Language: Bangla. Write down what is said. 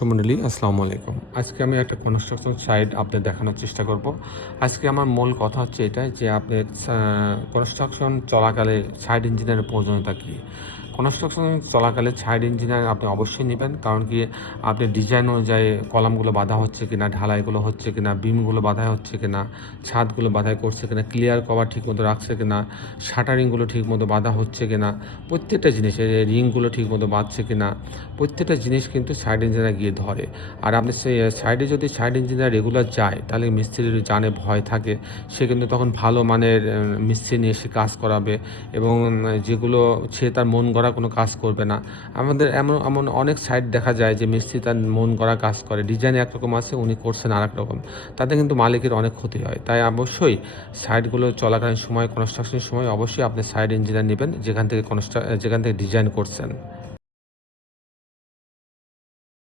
দর্শক মণ্ডলী আসসালামু আলাইকুম। আজকে আমি একটা কনস্ট্রাকশন সাইট আপনাদের দেখানোর চেষ্টা করব। আজকে আমার মূল কথা হচ্ছে এটাই যে আপনার কনস্ট্রাকশন চলাকালে সাইট ইঞ্জিনিয়ারের প্রয়োজনীয়তা কী? কনস্ট্রাকশন চলাকালে সাইট ইঞ্জিনিয়ার আপনি অবশ্যই নেবেন, কারণ কি আপনি ডিজাইন অনুযায়ী কলামগুলো বাঁধা হচ্ছে কিনা, ঢালাইগুলো হচ্ছে কিনা, বিমগুলো বাঁধা হচ্ছে কিনা, ছাদগুলো বাঁধাই করছে কিনা, ক্লিয়ার কভার ঠিকমতো রাখছে কিনা, শাটারিংগুলো ঠিকমতো বাঁধা হচ্ছে কিনা, প্রত্যেকটা জিনিস রিংগুলো ঠিকমতো বাঁধছে কিনা, প্রত্যেকটা জিনিস কিন্তু সাইট ইঞ্জিনিয়ার গিয়ে ধরে। আর আপনি সেই সাইডে যদি সাইট ইঞ্জিনিয়ার রেগুলার যায়, তাহলে মিস্ত্রির জানে ভয় থাকে, সে কিন্তু তখন ভালো মানের মিস্ত্রি নিয়ে এসে কাজ করাবে এবং যেগুলো সে তার মন গড়া কোনো কাজ করবে না। আমাদের এমন এমন অনেক সাইট দেখা যায় যে মিস্ত্রি তার মন গড়া কাজ করে, ডিজাইন একরকম আছে, উনি করছেন আরেক রকম, তাতে কিন্তু মালিকের অনেক ক্ষতি হয়। তাই অবশ্যই সাইটগুলো চলাকালীন সময়, কনস্ট্রাকশনের সময় অবশ্যই আপনি সাইট ইঞ্জিনিয়ার নেবেন যেখান থেকে ডিজাইন করছেন।